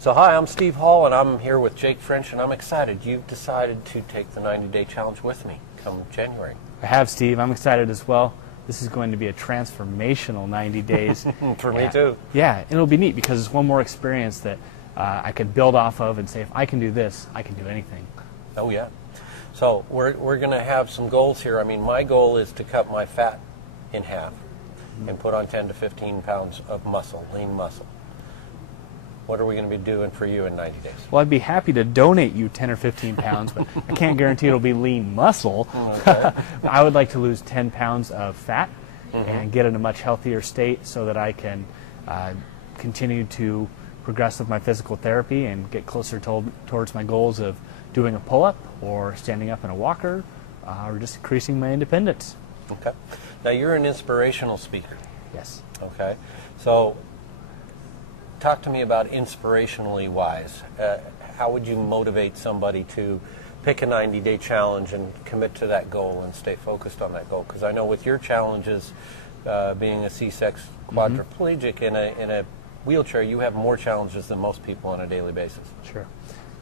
So hi, I'm Steve Hall, and I'm here with Jake French, and I'm excited. You've decided to take the 90-day challenge with me come January. I have, Steve. I'm excited as well. This is going to be a transformational 90 days. For me too. Yeah, and it'll be neat because it's one more experience that I could build off of and say, if I can do this, I can do anything. Oh yeah. So we're going to have some goals here. I mean, my goal is to cut my fat in half and put on 10 to 15 pounds of muscle, lean muscle. What are we going to be doing for you in 90 days? Well, I'd be happy to donate you 10 or 15 pounds, but I can't guarantee it'll be lean muscle. Okay. I would like to lose 10 pounds of fat and get in a much healthier state so that I can continue to progress with my physical therapy and get closer towards my goals of doing a pull-up or standing up in a walker or just increasing my independence. Okay. Now, you're an inspirational speaker. Yes. Okay. So talk to me about inspirationally wise. How would you motivate somebody to pick a 90-day challenge and commit to that goal and stay focused on that goal? Because I know with your challenges, being a C-sex quadriplegic in a wheelchair, you have more challenges than most people on a daily basis. Sure.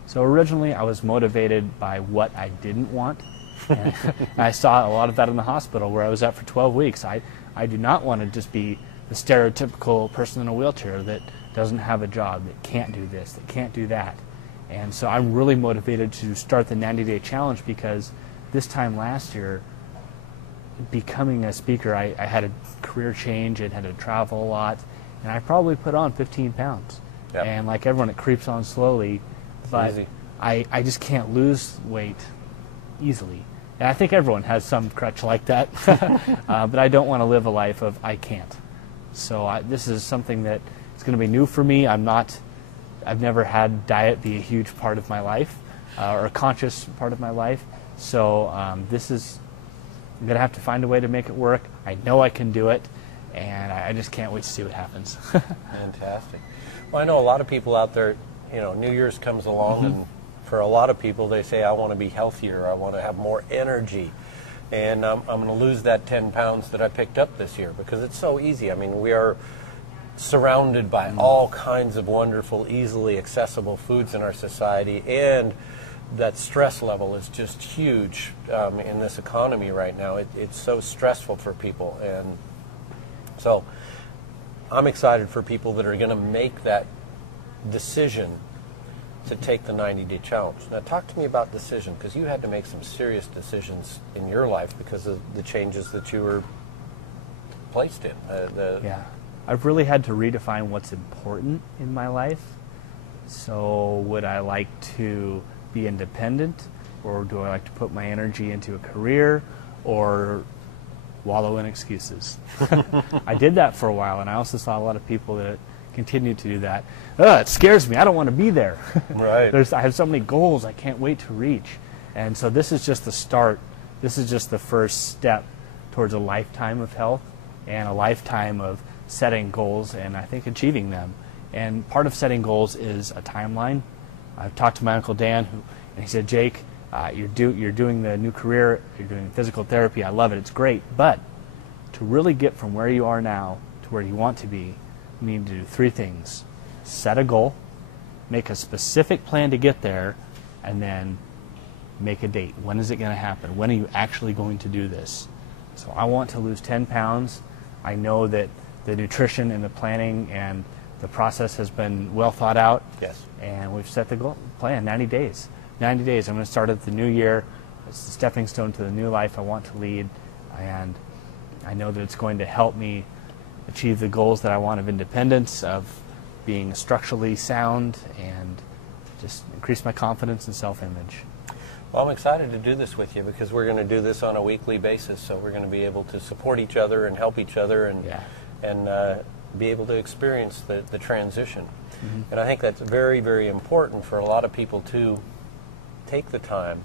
So originally I was motivated by what I didn't want. And I saw a lot of that in the hospital where I was at for 12 weeks. I do not want to just be the stereotypical person in a wheelchair that doesn't have a job, that can't do this, that can't do that. And so I'm really motivated to start the 90-day challenge because this time last year, becoming a speaker, I had a career change and had to travel a lot, and I probably put on 15 pounds. Yep. And like everyone, it creeps on slowly, but Easy. I just can't lose weight easily. And I think everyone has some crutch like that, but I don't want to live a life of I can't. So this is something that it's going to be new for me. I've never had diet be a huge part of my life or a conscious part of my life. So I'm going to have to find a way to make it work. I know I can do it, and I just can't wait to see what happens. Fantastic. Well, I know a lot of people out there, you know, New Year's comes along, and for a lot of people, they say, I want to be healthier, I want to have more energy, and I'm going to lose that 10 pounds that I picked up this year, because it's so easy. I mean, we are surrounded by all kinds of wonderful, easily accessible foods in our society, and that stress level is just huge in this economy right now. It's so stressful for people, and so I'm excited for people that are going to make that decision to take the 90-day challenge. Now, talk to me about decision, because you had to make some serious decisions in your life because of the changes that you were placed in. Yeah. I've really had to redefine what's important in my life. So would I like to be independent, or do I like to put my energy into a career, or wallow in excuses? I did that for a while, and I also saw a lot of people that continue to do that. It scares me. I don't want to be there. Right. I have so many goals I can't wait to reach. And so this is just the start. This is just the first step towards a lifetime of health and a lifetime of setting goals and I think achieving them. And part of setting goals is a timeline. I've talked to my Uncle Dan, and he said, Jake, you're doing the new career, you're doing physical therapy, I love it, it's great, but to really get from where you are now to where you want to be, you need to do three things. Set a goal, make a specific plan to get there, and then make a date. When is it going to happen? When are you actually going to do this? So I want to lose 10 pounds. I know that the nutrition and the planning and the process has been well thought out. Yes. And we've set the goal, plan, 90 days. 90 days. I'm going to start at the new year. It's the stepping stone to the new life I want to lead. And I know that it's going to help me achieve the goals that I want of independence, of being structurally sound, and just increase my confidence and self-image. Well, I'm excited to do this with you because we're going to do this on a weekly basis, so we're going to be able to support each other and help each other and be able to experience the transition. And I think that's very, very important for a lot of people to take the time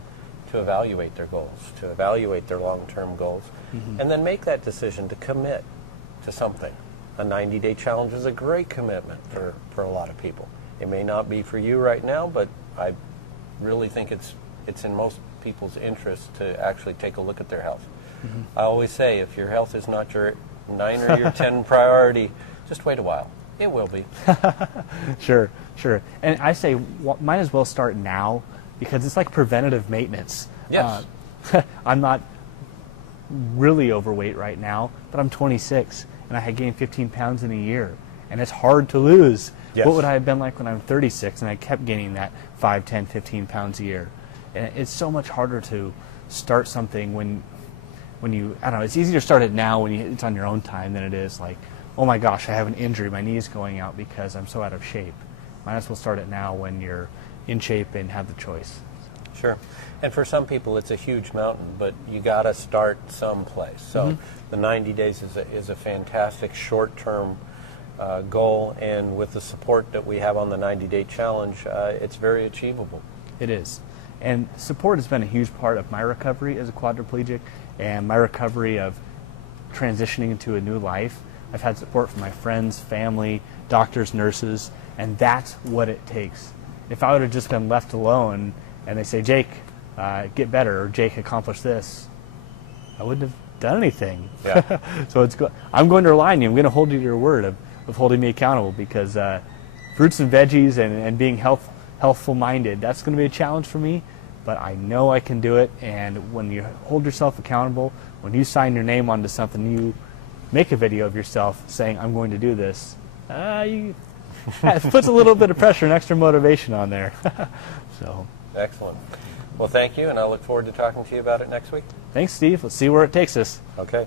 to evaluate their goals, to evaluate their long-term goals, and then make that decision to commit to something. A 90-day challenge is a great commitment for a lot of people. It may not be for you right now, but I really think it's in most people's interest to actually take a look at their health. I always say, if your health is not your 9 or your 10 priority, just wait a while. It will be. Sure, sure. And I say, might as well start now because it's like preventative maintenance. Yes. I'm not really overweight right now, but I'm 26 and I had gained 15 pounds in a year. And it's hard to lose. Yes. What would I have been like when I'm 36 and I kept gaining that 5, 10, 15 pounds a year? And it's so much harder to start something when you, I don't know, it's easier to start it now when it's on your own time than it is like, oh my gosh, I have an injury, my knee's going out because I'm so out of shape. Might as well start it now when you're in shape and have the choice. Sure. And for some people, it's a huge mountain, but you got to start someplace. So the 90 days is a fantastic short-term goal, and with the support that we have on the 90-day challenge, it's very achievable. It is. And support has been a huge part of my recovery as a quadriplegic and my recovery of transitioning into a new life. I've had support from my friends, family, doctors, nurses, and that's what it takes. If I would have just been left alone and they say, Jake, get better, or Jake, accomplish this, I wouldn't have done anything. Yeah. So I'm going to rely on you. I'm going to hold you to your word of holding me accountable because fruits and veggies and being healthful-minded, that's going to be a challenge for me, but I know I can do it. And when you hold yourself accountable, when you sign your name onto something, you make a video of yourself saying, I'm going to do this, it puts a little bit of pressure and extra motivation on there. So. Excellent. Well, thank you, and I look forward to talking to you about it next week. Thanks, Steve. Let's see where it takes us. Okay.